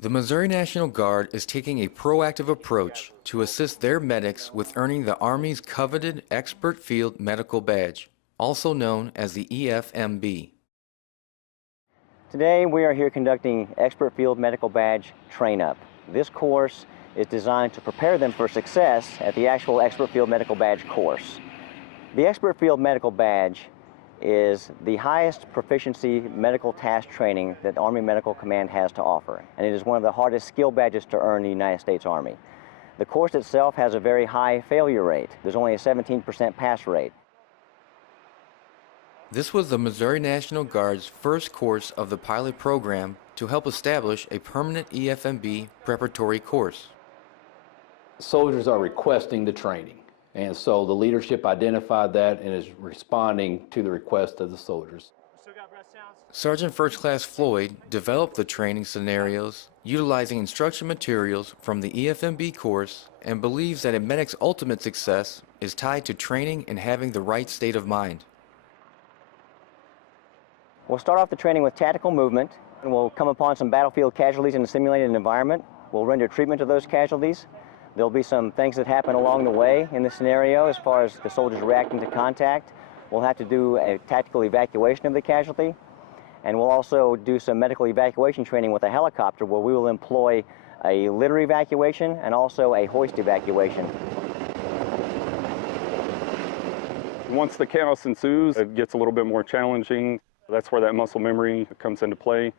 The Missouri National Guard is taking a proactive approach to assist their medics with earning the Army's coveted Expert Field Medical Badge, also known as the EFMB. Today we are here conducting Expert Field Medical Badge Train-Up. This course is designed to prepare them for success at the actual Expert Field Medical Badge course. The Expert Field Medical Badge is the highest proficiency medical task training that the Army Medical Command has to offer, and it is one of the hardest skill badges to earn in the United States Army. The course itself has a very high failure rate. There's only a 17% pass rate. This was the Missouri National Guard's first course of the pilot program to help establish a permanent EFMB preparatory course. Soldiers are requesting the training, and so the leadership identified that and is responding to the request of the soldiers. Sergeant First Class Floyd developed the training scenarios utilizing instruction materials from the EFMB course and believes that a medic's ultimate success is tied to training and having the right state of mind. We'll start off the training with tactical movement, and we'll come upon some battlefield casualties in a simulated environment. We'll render treatment to those casualties. There'll be some things that happen along the way in the scenario as far as the soldiers reacting to contact. We'll have to do a tactical evacuation of the casualty, and we'll also do some medical evacuation training with a helicopter where we will employ a litter evacuation and also a hoist evacuation. Once the chaos ensues, it gets a little bit more challenging. That's where that muscle memory comes into play.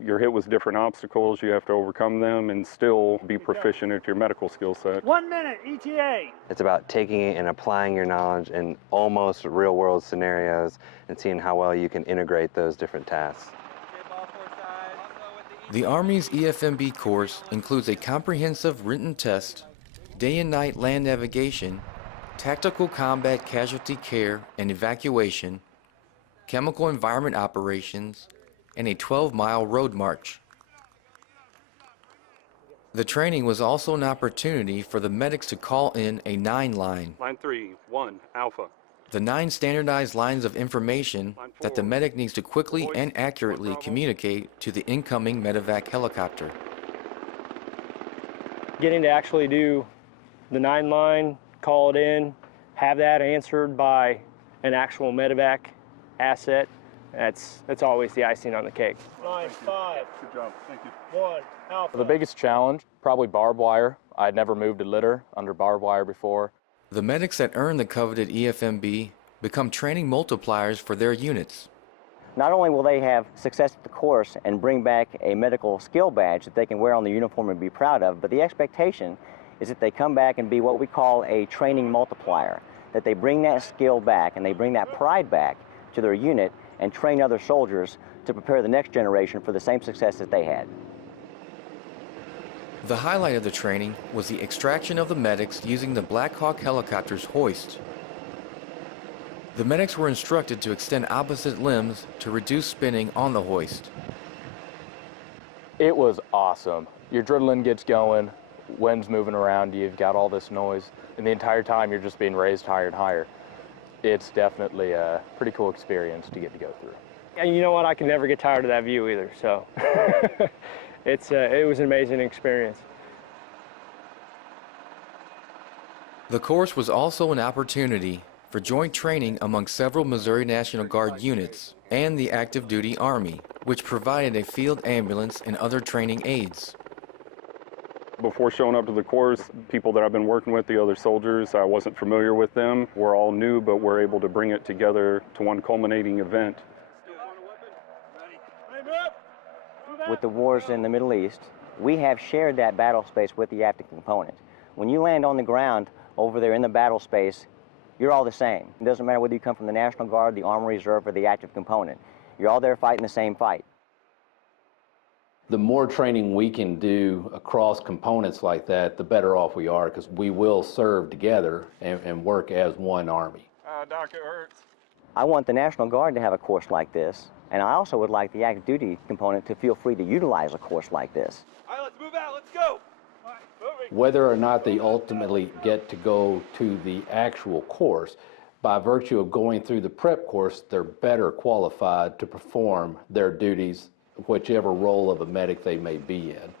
You're hit with different obstacles, you have to overcome them and still be proficient at your medical skill set. 1 minute, ETA. It's about taking it and applying your knowledge in almost real-world scenarios and seeing how well you can integrate those different tasks. The Army's EFMB course includes a comprehensive written test, day and night land navigation, tactical combat casualty care and evacuation, chemical environment operations, and a 12-mile road march. The training was also an opportunity for the medics to call in a 9 line. Line 3, 1, Alpha. The 9 standardized lines of information that the medic needs to quickly and accurately communicate to the incoming medevac helicopter. Getting to actually do the 9 line, call it in, have that answered by an actual medevac asset, that's always the icing on the cake. 9-5. Good job, thank you. 1, Alpha. The biggest challenge, probably barbed wire. I'd never moved a litter under barbed wire before. The medics that earn the coveted EFMB become training multipliers for their units. Not only will they have success at the course and bring back a medical skill badge that they can wear on the uniform and be proud of, but the expectation is that they come back and be what we call a training multiplier, that they bring that skill back and they bring that pride back to their unit and train other soldiers to prepare the next generation for the same success that they had. The highlight of the training was the extraction of the medics using the Black Hawk helicopter's hoist. The medics were instructed to extend opposite limbs to reduce spinning on the hoist. It was awesome. Your adrenaline gets going, wind's moving around, you've got all this noise, and the entire time you're just being raised higher and higher. It's definitely a pretty cool experience to get to go through. And you know what? I can never get tired of that view either, so it was an amazing experience. The course was also an opportunity for joint training among several Missouri National Guard units and the active duty Army, which provided a field ambulance and other training aids. Before showing up to the course, people that I've been working with, the other soldiers, I wasn't familiar with them. We're all new, but we're able to bring it together to one culminating event. With the wars in the Middle East, we have shared that battle space with the active component. When you land on the ground over there in the battle space, you're all the same. It doesn't matter whether you come from the National Guard, the Army Reserve, or the active component. You're all there fighting the same fight. The more training we can do across components like that, the better off we are, because we will serve together and work as one Army. Doc, it hurts. I want the National Guard to have a course like this, and I also would like the active duty component to feel free to utilize a course like this. All right, let's move out, let's go. Whether or not they ultimately get to go to the actual course, by virtue of going through the prep course, they're better qualified to perform their duties whichever role of a medic they may be in.